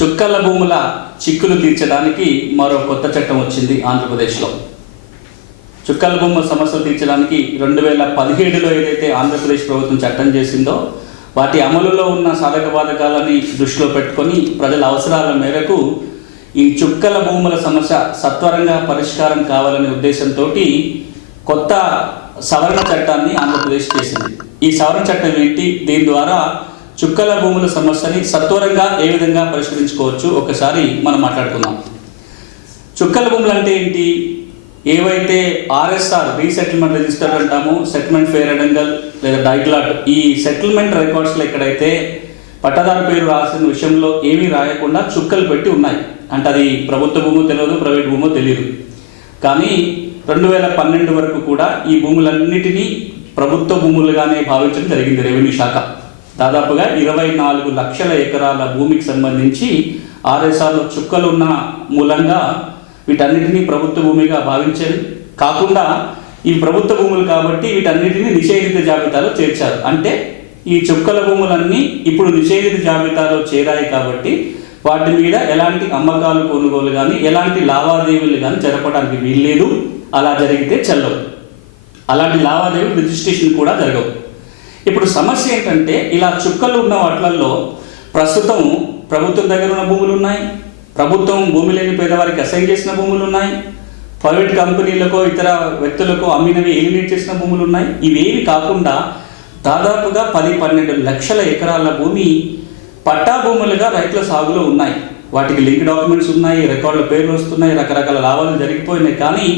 చుక్కల భూముల చిక్కులు తీర్చడానికి మరో కొత్త చట్టం వచ్చింది ఆంధ్రప్రదేశ్లో. చుక్కల భూముల సమస్యలు తీర్చడానికి 2017లో ఏదైతే ఆంధ్రప్రదేశ్ ప్రభుత్వం చట్టం చేసిందో వాటి అమలులో ఉన్న సాధక బాధకాలని దృష్టిలో పెట్టుకొని ప్రజల అవసరాల మేరకు ఈ చుక్కల భూముల సమస్య సత్వరంగా పరిష్కారం కావాలనే ఉద్దేశంతో కొత్త సవరణ చట్టాన్ని ఆంధ్రప్రదేశ్ చేసింది. ఈ సవరణ చట్టం ఏంటి, దీని ద్వారా చుక్కల భూముల సమస్యని సత్వరంగా ఏ విధంగా పరిష్కరించుకోవచ్చు ఒకసారి మనం మాట్లాడుకుందాం. చుక్కల భూములు అంటే ఏంటి? ఏవైతే ఆర్ఎస్ఆర్ రీసెటిల్మెంట్ రిజిస్టర్ అంటామో, సెటిల్మెంట్ ఫేర్ అడంగల్ లేదా డైగ్లాట్, ఈ సెటిల్మెంట్ రికార్డ్స్లో ఎక్కడైతే పట్టదారు పేరు రాసిన విషయంలో ఏమీ రాయకుండా చుక్కలు పెట్టి ఉన్నాయి అంటే అది ప్రభుత్వ భూమో తెలియదు, ప్రైవేట్ భూమో తెలియదు. కానీ 2012 వరకు కూడా ఈ భూములన్నిటినీ ప్రభుత్వ భూములుగానే భావించడం జరిగింది రెవెన్యూ శాఖ. దాదాపుగా 24 లక్షల ఎకరాల భూమికి సంబంధించి ఆర్ఎస్ఆర్లో చుక్కలు ఉన్న మూలంగా వీటన్నిటినీ ప్రభుత్వ భూమిగా భావించారు. కాకుండా ఈ ప్రభుత్వ భూములు కాబట్టి వీటన్నిటినీ నిషేధిత జాబితాలో చేర్చారు. అంటే ఈ చుక్కల భూములన్నీ ఇప్పుడు నిషేధిత జాబితాలో చేరాయి కాబట్టి వాటి మీద ఎలాంటి అమ్మకాలు, కొనుగోలు కానీ ఎలాంటి లావాదేవీలు కానీ జరపడానికి వీల్లేదు. అలా జరిగితే చెల్లవు. అలాంటి లావాదేవీలు రిజిస్ట్రేషన్ కూడా జరగవు. ఇప్పుడు సమస్య ఏంటంటే ఇలా చుక్కలు ఉన్న వాటిల్లో ప్రస్తుతం ప్రభుత్వం దగ్గర ఉన్న భూములు ఉన్నాయి, ప్రభుత్వం భూమి లేని పేదవారికి అసైన్ చేసిన భూములు ఉన్నాయి, ప్రైవేట్ కంపెనీలకో ఇతర వ్యక్తులకో అమ్మినవి ఎలిమినేట్ చేసిన భూములు ఉన్నాయి. ఇవేవి కాకుండా దాదాపుగా 10-12 లక్షల ఎకరాల భూమి పట్టా భూములుగా రైతుల సాగులో ఉన్నాయి. వాటికి లింక్ డాక్యుమెంట్స్ ఉన్నాయి, రికార్డుల పేర్లు వస్తున్నాయి, రకరకాల లావాదేవీలు జరిగిపోయినాయి. కానీ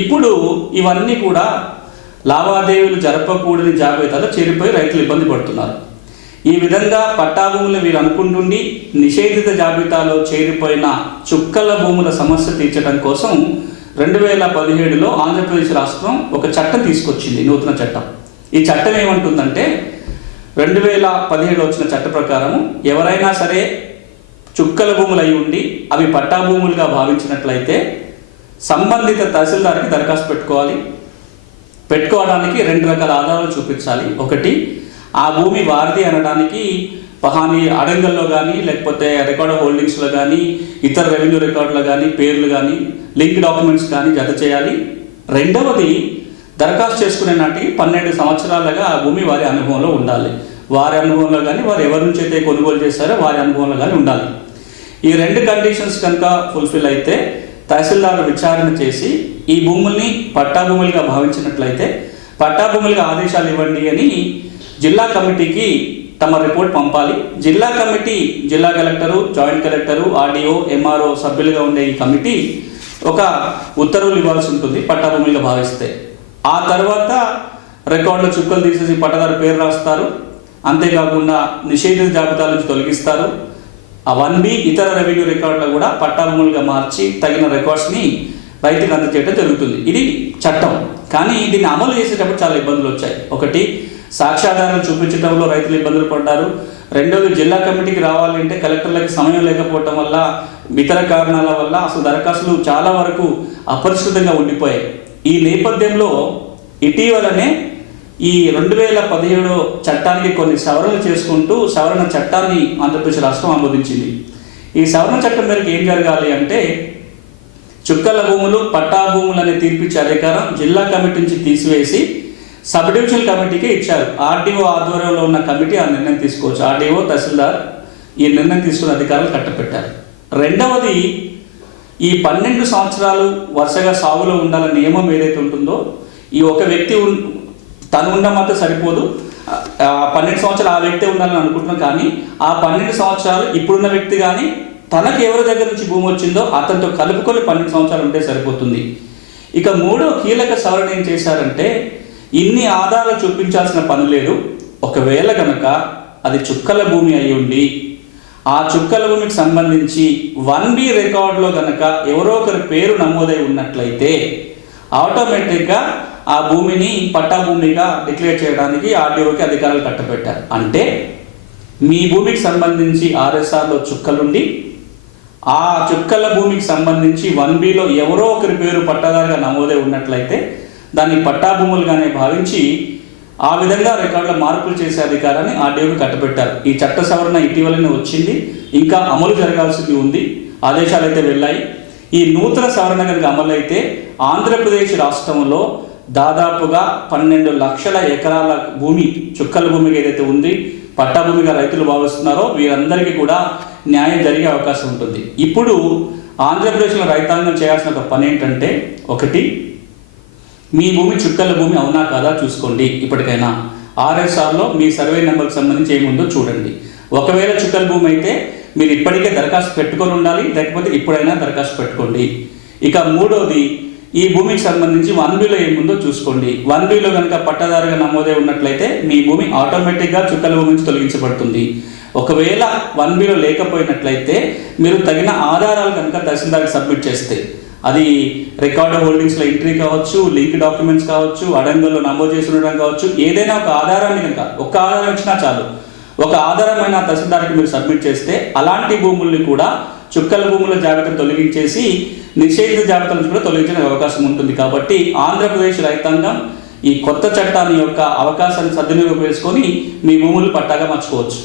ఇప్పుడు ఇవన్నీ కూడా లావాదేవీలు జరపకూడని జాబితాలో చేరిపోయి రైతులు ఇబ్బంది పడుతున్నారు. ఈ విధంగా పట్టా భూములు వీరు అనుకుంటుండి నిషేధిత జాబితాలో చేరిపోయిన చుక్కల భూముల సమస్య తీర్చడం కోసం 2017లో ఆంధ్రప్రదేశ్ రాష్ట్రం ఒక చట్టం తీసుకొచ్చింది, నూతన చట్టం. ఈ చట్టం ఏమంటుందంటే 2017లో వచ్చిన చట్ట ప్రకారం ఎవరైనా సరే చుక్కల భూములు అయి ఉండి అవి పట్టా భూములుగా భావించినట్లయితే సంబంధిత తహసీల్దార్కి దరఖాస్తు పెట్టుకోవడానికి 2 రకాల ఆధారాలు చూపించాలి. ఒకటి, ఆ భూమి వారిది అనడానికి పహానీ అడంగల్లో కానీ లేకపోతే రికార్డ్ హోల్డింగ్స్లో కానీ ఇతర రెవెన్యూ రికార్డులో కానీ పేర్లు కానీ లింక్ డాక్యుమెంట్స్ కానీ జత చేయాలి. రెండవది, దరఖాస్తు చేసుకునే నాటికి 12 సంవత్సరాలుగా ఆ భూమి వారి అనుభవంలో ఉండాలి. వారి అనుభవంలో కానీ వారు ఎవరి నుంచి అయితే కొనుగోలు చేశారో వారి అనుభవంలో కానీ ఉండాలి. ఈ 2 కండిషన్స్ కనుక ఫుల్ఫిల్ అయితే తహసీల్దార్ విచారణ చేసి ఈ భూముల్ని పట్టా భూములుగా భావించినట్లయితే పట్టా భూములుగా ఆదేశాలు ఇవ్వండి అని జిల్లా కమిటీకి తమ రిపోర్ట్ పంపాలి. జిల్లా కమిటీ, జిల్లా collector, joint collector, RDO, MRO సభ్యులుగా ఉండే ఈ కమిటీ ఒక ఉత్తర్వులు ఇవ్వాల్సి ఉంటుంది పట్టా భూములుగా భావిస్తే. ఆ తర్వాత రికార్డులో చుక్కలు తీసేసి పట్టదారు పేరు రాస్తారు. అంతేకాకుండా నిషేధిత జాబితా నుంచి తొలగిస్తారు. ఆ 1B ఇతర రెవెన్యూ రికార్డులు కూడా పట్టా భూములుగా మార్చి తగిన రికార్డ్స్ని రైతుకు అందజేయడం జరుగుతుంది. ఇది చట్టం. కానీ దీన్ని అమలు చేసేటప్పుడు చాలా ఇబ్బందులు వచ్చాయి. ఒకటి, సాక్ష్యాధారాలు చూపించడంలో రైతులు ఇబ్బందులు పడ్డారు. రెండోది, జిల్లా కమిటీకి రావాలంటే కలెక్టర్లకు సమయం లేకపోవటం వల్ల, ఇతర కారణాల వల్ల అసలు దరఖాస్తులు చాలా వరకు అపరిష్కృతంగా ఉండిపోయాయి. ఈ నేపథ్యంలో ఇటీవలనే ఈ 2017 చట్టానికి కొన్ని సవరణలు చేసుకుంటూ సవరణ చట్టాన్ని ఆంధ్రప్రదేశ్ రాష్ట్రం ఆమోదించింది. ఈ సవరణ చట్టం మేరకు ఏం జరగాలి అంటే చుక్కల భూములు, పట్టా భూములని తీర్పిచ్చే అధికారం జిల్లా కమిటీ నుంచి తీసివేసి సబ్ డివిజనల్ కమిటీకి ఇచ్చారు. ఆర్డీఓ ఆధ్వర్యంలో ఉన్న కమిటీ ఆ నిర్ణయం తీసుకోవచ్చు. ఆర్డీఓ, తహసీల్దార్ ఈ నిర్ణయం తీసుకునే అధికారులు కట్టపెట్టారు. రెండవది, ఈ 12 సంవత్సరాలు వరుసగా సాగులో ఉండాలన్న నియమం ఏదైతే ఉంటుందో, ఈ ఒక వ్యక్తి తను ఉండడం మాత్రం సరిపోదు. 12 సంవత్సరాలు ఆ వ్యక్తే ఉండాలని అనుకుంటున్నాం. కానీ ఆ 12 సంవత్సరాలు ఇప్పుడున్న వ్యక్తి కానీ తనకు ఎవరి దగ్గర నుంచి భూమి వచ్చిందో అతనితో కలుపుకొని 12 సంవత్సరాలు ఉంటే సరిపోతుంది. ఇక మూడో కీలక సవరణ ఏం చేశారంటే ఇన్ని ఆధారాలు చూపించాల్సిన పని లేదు. ఒకవేళ కనుక అది చుక్కల భూమి అయి ఉండి ఆ చుక్కల భూమికి సంబంధించి 1B రికార్డులో కనుక ఎవరో ఒకరి పేరు నమోదై ఉన్నట్లయితే ఆటోమేటిక్గా ఆ భూమిని పట్టా భూమిగా డిక్లేర్ చేయడానికి ఆర్డీఓకి అధికారులు కట్టబెట్టారు. అంటే మీ భూమికి సంబంధించి ఆర్ఎస్ఆర్లో చుక్కలుండి ఆ చుక్కల భూమికి సంబంధించి 1Bలో ఎవరో ఒకరి పేరు పట్టాదారుగా నమోదై ఉన్నట్లయితే దాన్ని పట్టా భూములుగానే భావించి ఆ విధంగా రికార్డులో మార్పులు చేసే అధికారాన్ని ఆర్డీఓకి కట్టబెట్టారు. ఈ చట్ట సవరణ ఇటీవలనే వచ్చింది, ఇంకా అమలు జరగాల్సింది ఉంది, ఆదేశాలు అయితే వెళ్ళాయి. ఈ నూతన సవరణ కనుక అమలు అయితే ఆంధ్రప్రదేశ్ రాష్ట్రంలో దాదాపుగా 12 లక్షల ఎకరాల భూమి, చుక్కల భూమికి ఏదైతే ఉంది, పట్టా భూమిగా రైతులు భావిస్తున్నారో వీరందరికీ కూడా న్యాయం జరిగే అవకాశం ఉంటుంది. ఇప్పుడు ఆంధ్రప్రదేశ్లో రైతాంగం చేయాల్సిన ఒక పని ఏంటంటే, ఒకటి, మీ భూమి చుక్కల భూమి అవునా కాదా చూసుకోండి. ఇప్పటికైనా ఆర్ఎస్ఆర్లో మీ సర్వే నెంబర్కి సంబంధించి ఏముందో చూడండి. ఒకవేళ చుక్కల భూమి అయితే మీరు ఇప్పటికే దరఖాస్తు పెట్టుకొని ఉండాలి, లేకపోతే ఇప్పుడైనా దరఖాస్తు పెట్టుకోండి. ఇక మూడోది, ఈ భూమికి సంబంధించి 1Bలో ఏముందో చూసుకోండి. 1Bలో కనుక పట్టాదారుగా నమోదే ఉన్నట్లయితే మీ భూమి ఆటోమేటిక్గా చుక్కల భూమి నుంచి తొలగించబడుతుంది. ఒకవేళ 1Bలో లేకపోయినట్లయితే మీరు తగిన ఆధారాలు కనుక తహసీల్దార్కి సబ్మిట్ చేస్తే, అది రికార్డ్ హోల్డింగ్స్లో ఎంట్రీ కావచ్చు, లింక్ డాక్యుమెంట్స్ కావచ్చు, అడంగల్లో నమోదు చేసి ఉండడం కావచ్చు, ఏదైనా ఒక ఆధారాన్ని కనుక, ఒక్క ఆధారం ఇచ్చినా చాలు, ఒక ఆధారమైన తహసీల్దార్కి మీరు సబ్మిట్ చేస్తే అలాంటి భూముల్ని కూడా చుక్కల భూముల జాబితా తొలగించేసి నిషేధిత జాబితా నుంచి కూడా తొలగించడానికి అవకాశం ఉంటుంది. కాబట్టి ఆంధ్రప్రదేశ్ రైతాంగం ఈ కొత్త చట్టాన్ని యొక్క అవకాశాన్ని సద్వినియోగం చేసుకొని మీ భూములు పట్టాగా మార్చుకోవచ్చు.